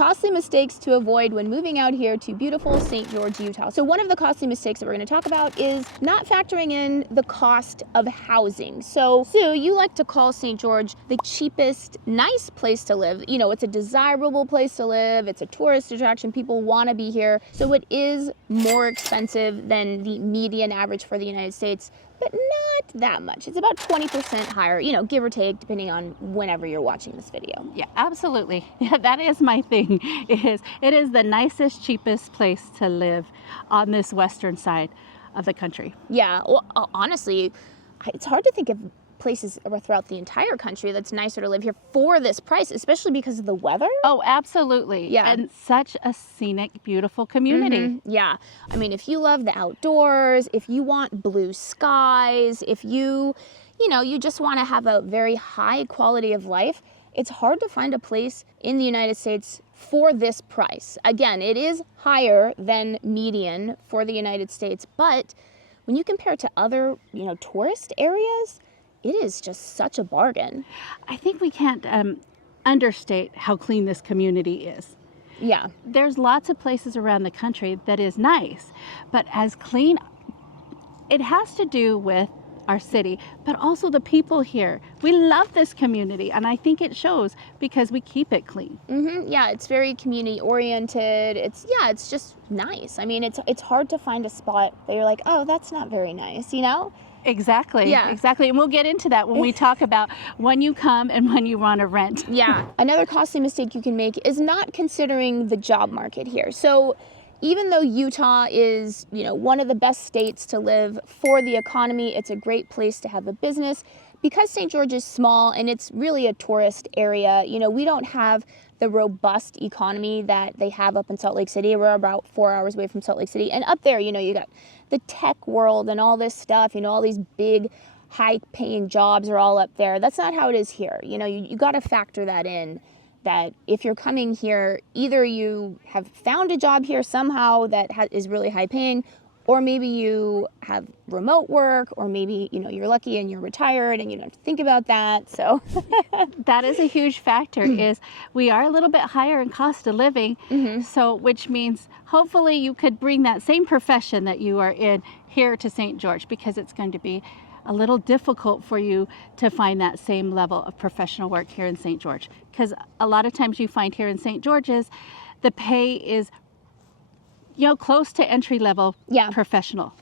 costly mistakes to avoid when moving out here to beautiful St. George, Utah. So one of the costly mistakes that we're going to talk about is not factoring in the cost of housing. So Sue, you like to call St. George the cheapest, nice place to live. You know, it's a desirable place to live. It's a tourist attraction. People want to be here. So it is more expensive than the median average for the United States, but not that much. It's about 20% higher, you know, give or take, depending on whenever you're watching this video. Yeah, absolutely. Yeah, that is my thing. It is the nicest, cheapest place to live on this western side of the country. Yeah, well, honestly, it's hard to think of places throughout the entire country that's nicer to live here for this price, especially because of the weather. Oh, absolutely. Yeah. And such a scenic, beautiful community. Yeah. I mean, if you love the outdoors, if you want blue skies, if you just want to have a very high quality of life, it's hard to find a place in the United States for this price. Again, it is higher than median for the United States, but when you compare it to other, tourist areas, it is just such a bargain. I think we can't understate how clean this community is. Yeah. There's lots of places around the country that is nice, but as clean, it has to do with our city, but also the people here. We love this community, and I think it shows because we keep it clean. Yeah, it's very community oriented. It's just nice. I mean, it's hard to find a spot that you're like, oh, that's not very nice, you know? Exactly. Yeah. Exactly. And we'll get into that when we talk about when you come and when you want to rent. Yeah. Another costly mistake you can make is not considering the job market here. So even though Utah is, one of the best states to live for the economy, it's a great place to have a business. Because St. George is small and it's really a tourist area, we don't have the robust economy that they have up in Salt Lake City. We're about 4 hours away from Salt Lake City. And up there, you got the tech world and all this stuff, all these big, high-paying jobs are all up there. That's not how it is here. You got to factor that in, that if you're coming here, either you have found a job here somehow that is really high-paying, or maybe you have remote work, or maybe, you're lucky and you're retired and you don't have to think about that. So that is a huge factor, is we are a little bit higher in cost of living. So which means hopefully you could bring that same profession that you are in here to St. George, because it's going to be a little difficult for you to find that same level of professional work here in St. George. Because a lot of times you find here in St. George's, the pay is close to entry-level professional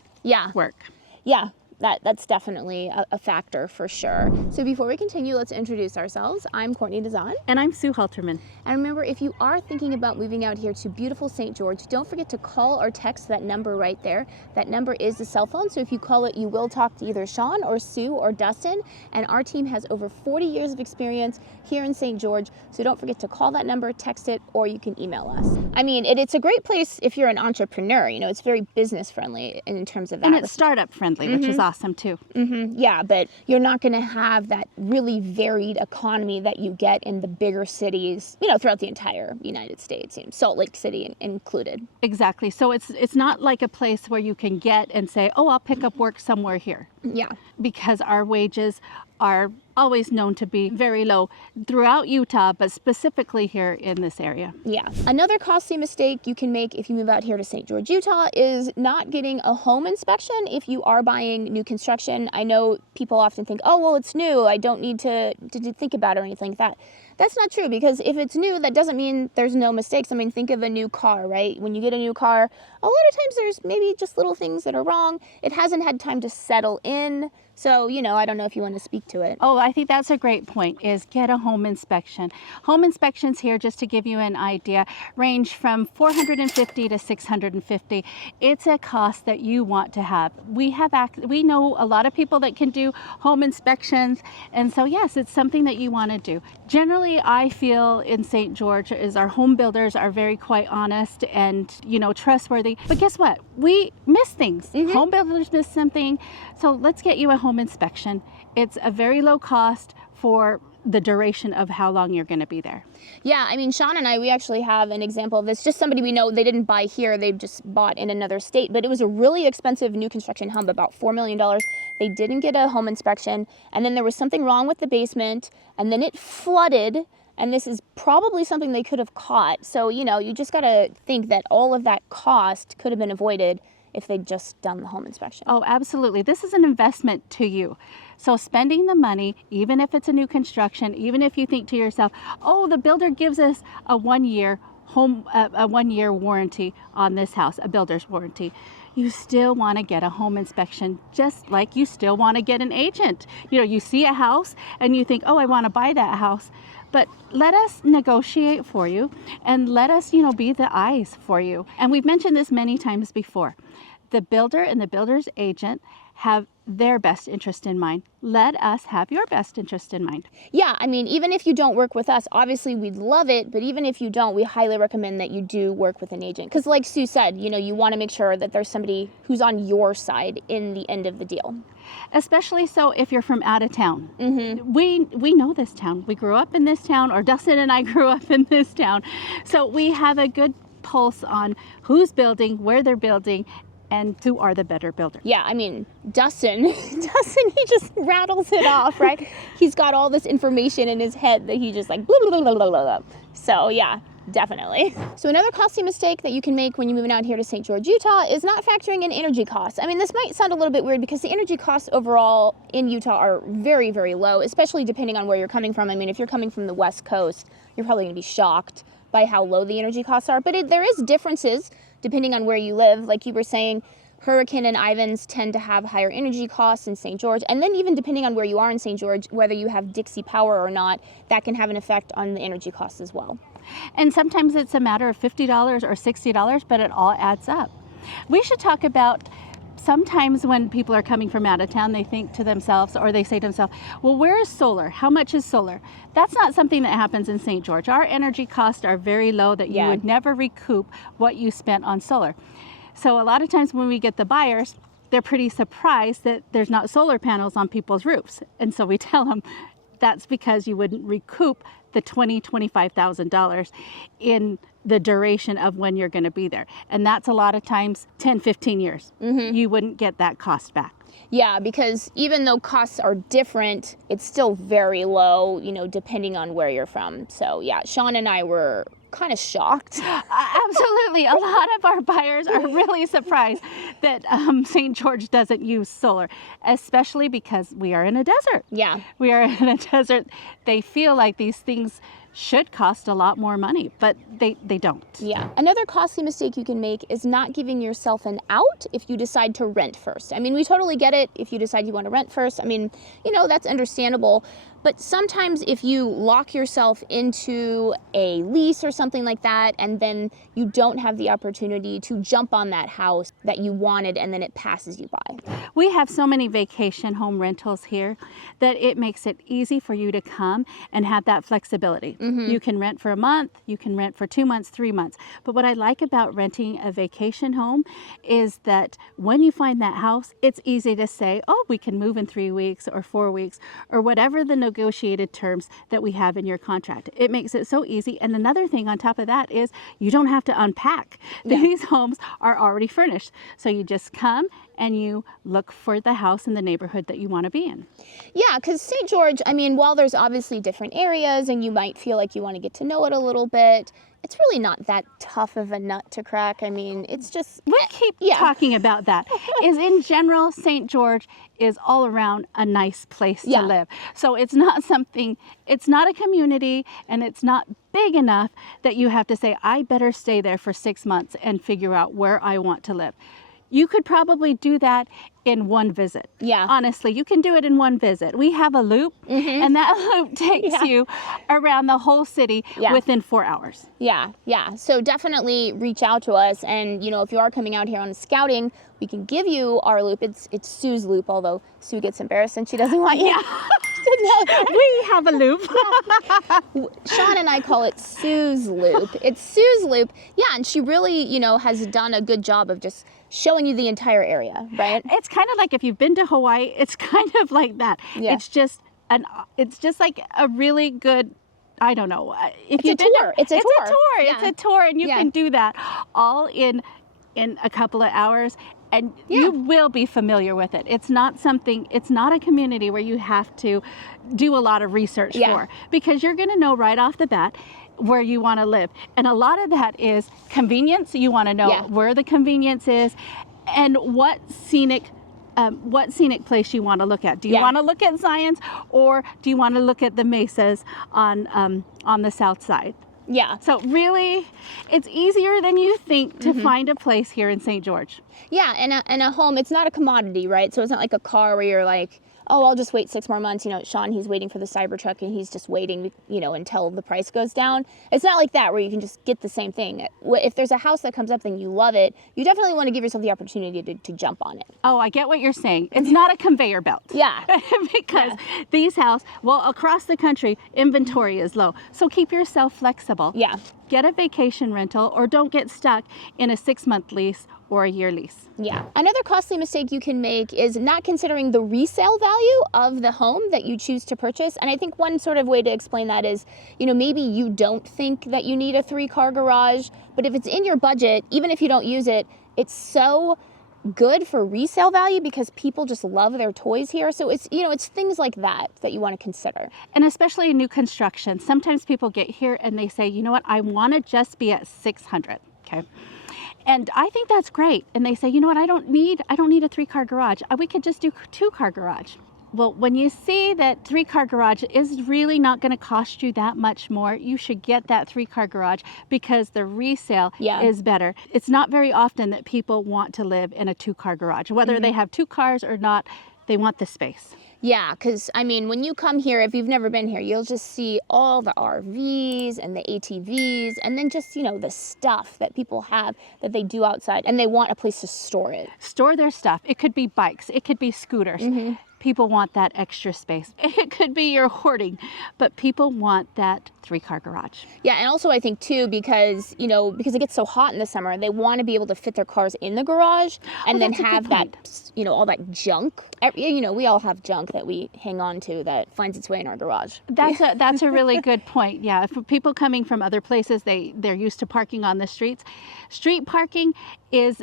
work. Yeah, that's definitely a factor for sure. So before we continue, let's introduce ourselves. I'm Courtney Dazan. And I'm Sue Halterman. And remember, if you are thinking about moving out here to beautiful St. George, don't forget to call or text that number right there. That number is the cell phone, so if you call it, you will talk to either Sean or Sue or Dustin. And our team has over 40 years of experience here in St. George, so don't forget to call that number, text it, or you can email us. I mean, it's a great place if you're an entrepreneur. It's very business friendly in terms of that. And it's startup friendly, which is awesome too. Yeah, but you're not going to have that really varied economy that you get in the bigger cities, throughout the entire United States, Salt Lake City included. Exactly. So it's not like a place where you can get and say, oh, I'll pick up work somewhere here. Yeah. Because our wages are always known to be very low throughout Utah, but specifically here in this area. Yeah. Another costly mistake you can make if you move out here to St. George, Utah, is not getting a home inspection if you are buying new construction. I know people often think, oh, well, it's new, I don't need to think about it or anything like that. That's not true, because if it's new, that doesn't mean there's no mistakes. I mean, think of a new car, right? When you get a new car, a lot of times there's maybe just little things that are wrong. It hasn't had time to settle in. So, I don't know if you want to speak to it. Oh, I think that's a great point, is get a home inspection. Home inspections here, just to give you an idea, range from $450 to $650. It's a cost that you want to have. We know a lot of people that can do home inspections, and so yes, it's something that you want to do. Generally, I feel in St. George is our home builders are very quite honest and, trustworthy. But guess what? We miss things. Home builders miss something. So let's get you a home inspection. It's a very low cost for the duration of how long you're going to be there. Yeah, I mean, Sean and I, we actually have an example of this. Just somebody we know, they didn't buy here, they just bought in another state, but it was a really expensive new construction home, about $4 million. They didn't get a home inspection, and then there was something wrong with the basement, and then it flooded, And this is probably something they could have caught. So, you just got to think that all of that cost could have been avoided if they'd just done the home inspection. Oh, absolutely. This is an investment to you. So spending the money, even if it's a new construction, even if you think to yourself, oh, the builder gives us a 1-year a 1-year warranty on this house, a builder's warranty, you still want to get a home inspection, just like you still want to get an agent. You see a house and you think, oh, I want to buy that house. But let us negotiate for you, and let us, be the eyes for you. And we've mentioned this many times before. The builder and the builder's agent have their best interest in mind. Let us have your best interest in mind. Yeah, even if you don't work with us, obviously we'd love it, but even if you don't, we highly recommend that you do work with an agent. Because like Sue said, you want to make sure that there's somebody who's on your side in the end of the deal. Especially so if you're from out of town. Mm-hmm. We know this town. We grew up in this town, or Dustin and I grew up in this town. So we have a good pulse on who's building, where they're building, and who are the better builders. Yeah, Dustin, he just rattles it off, right? He's got all this information in his head that he just like blah, blah, blah, blah, blah. So yeah, definitely. So another costly mistake that you can make when you're moving out here to St. George, Utah is not factoring in energy costs. This might sound a little bit weird because the energy costs overall in Utah are very, very low, especially depending on where you're coming from. If you're coming from the West Coast, you're probably going to be shocked by how low the energy costs are. But there is differences depending on where you live. Like you were saying, Hurricane and Ivan's tend to have higher energy costs in St. George. And then even depending on where you are in St. George, whether you have Dixie Power or not, that can have an effect on the energy costs as well. And sometimes it's a matter of $50 or $60, but it all adds up. We should talk about sometimes when people are coming from out of town, they think to themselves, or they say to themselves, well, where is solar? How much is solar? That's not something that happens in St. George. Our energy costs are very low that you would never recoup what you spent on solar. So a lot of times when we get the buyers, they're pretty surprised that there's not solar panels on people's roofs. And so we tell them that's because you wouldn't recoup the $25,000 in the duration of when you're going to be there. And that's a lot of times 10, 15 years. Mm-hmm. You wouldn't get that cost back. Yeah, because even though costs are different, it's still very low, depending on where you're from. So yeah, Sean and I were kind of shocked. Absolutely. A lot of our buyers are really surprised that St. George doesn't use solar, especially because we are in a desert. Yeah. We are in a desert. They feel like these things should cost a lot more money, but they don't. Yeah. Another costly mistake you can make is not giving yourself an out if you decide to rent first. We totally get it if you decide you want to rent first. That's understandable. But sometimes if you lock yourself into a lease or something like that, and then you don't have the opportunity to jump on that house that you wanted, and then it passes you by. We have so many vacation home rentals here that it makes it easy for you to come and have that flexibility. Mm-hmm. You can rent for a month, you can rent for 2 months, 3 months. But what I like about renting a vacation home is that when you find that house, it's easy to say, oh, we can move in 3 weeks or 4 weeks or whatever the negotiated terms that we have in your contract. It makes it so easy. And another thing on top of that is you don't have to unpack. Yeah. These homes are already furnished. So you just come and you look for the house in the neighborhood that you want to be in. Yeah, because St. George, while there's obviously different areas and you might feel like you want to get to know it a little bit, it's really not that tough of a nut to crack. It's just... We keep talking about that. Is in general, St. George is all around a nice place to live. So it's not a community, and it's not big enough that you have to say, I better stay there for 6 months and figure out where I want to live. You could probably do that in one visit. Yeah. Honestly, you can do it in one visit. We have a loop, and that loop takes you around the whole city within 4 hours. Yeah. So definitely reach out to us. And, if you are coming out here on scouting, we can give you our loop. It's Sue's loop, although Sue gets embarrassed and she doesn't want you to know that. We have a loop. Sean and I call it Sue's loop. It's Sue's loop. Yeah, and she really, has done a good job of just showing you the entire area, right? It's kind of like if you've been to Hawaii, it's kind of like that. Yeah. It's just like a really good, I don't know. It's a tour. It's a tour, and you can do that all in a couple of hours. and Yeah. you will be familiar with it. It's not a community where you have to do a lot of research Yeah. for, because you're going to know right off the bat where you want to live. And a lot of that is convenience. You want to know Yeah. where the convenience is and what scenic place you want to look at. Do you Yeah. want to look at Zion's, or do you want to look at the mesas on the south side? Yeah. So really, it's easier than you think to find a place here in St. George. Yeah, and a home, it's not a commodity, right? So it's not like a car where you're like, oh, I'll just wait 6 more months. You know, Sean, he's waiting for the Cybertruck and he's just waiting, you know, until the price goes down. It's not like that where you can just get the same thing. If there's a house that comes up and you love it, you definitely want to give yourself the opportunity to jump on it. Oh, I get what you're saying. It's not a conveyor belt. Yeah. Because these houses, well, across the country, inventory is low. So keep yourself flexible. Yeah. Get a vacation rental, or don't get stuck in a 6-month lease or a year lease. Yeah. Another costly mistake you can make is not considering the resale value of the home that you choose to purchase. And I think one sort of way to explain that is, you know, maybe you don't think that you need a 3-car garage, but if it's in your budget, even if you don't use it, it's so good for resale value because people just love their toys here. So it's, you know, it's things like that you want to consider. And especially in new construction, sometimes people get here and they say, you know what, I want to just be at 600. Okay. And I think that's great. And they say, you know what, I don't need a 3-car garage. We could just do 2-car garage. Well, when you see that 3-car garage is really not going to cost you that much more, you should get that 3-car garage because the resale is better. It's not very often that people want to live in a 2-car garage. Whether they have 2 cars or not, they want the space. Yeah, because, I mean, when you come here, if you've never been here, you'll just see all the RVs and the ATVs and then just, you know, the stuff that people have that they do outside, and they want a place to store it. Store their stuff. It could be bikes. It could be scooters. People want that extra space. It could be your hoarding, but people want that 3-car garage. Yeah, and also I think too, because, you know, because it gets so hot in the summer, they want to be able to fit their cars in the garage and then have that, you know, all that junk. You know, we all have junk that we hang on to that finds its way in our garage. That's a really good point. Yeah, for people coming from other places, they're used to parking on the streets. Street parking is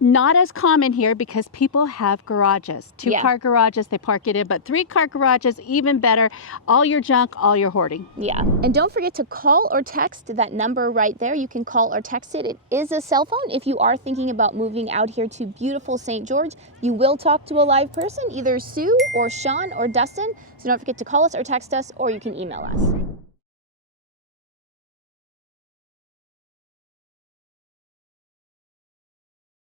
not as common here because people have garages. 2-car garages, they park it in, but 3-car garages, even better. All your junk, all your hoarding. Yeah. And don't forget to call or text that number right there. You can call or text it. It is a cell phone. If you are thinking about moving out here to beautiful St. George, you will talk to a live person, either Sue or Sean or Dustin. So don't forget to call us or text us, or you can email us.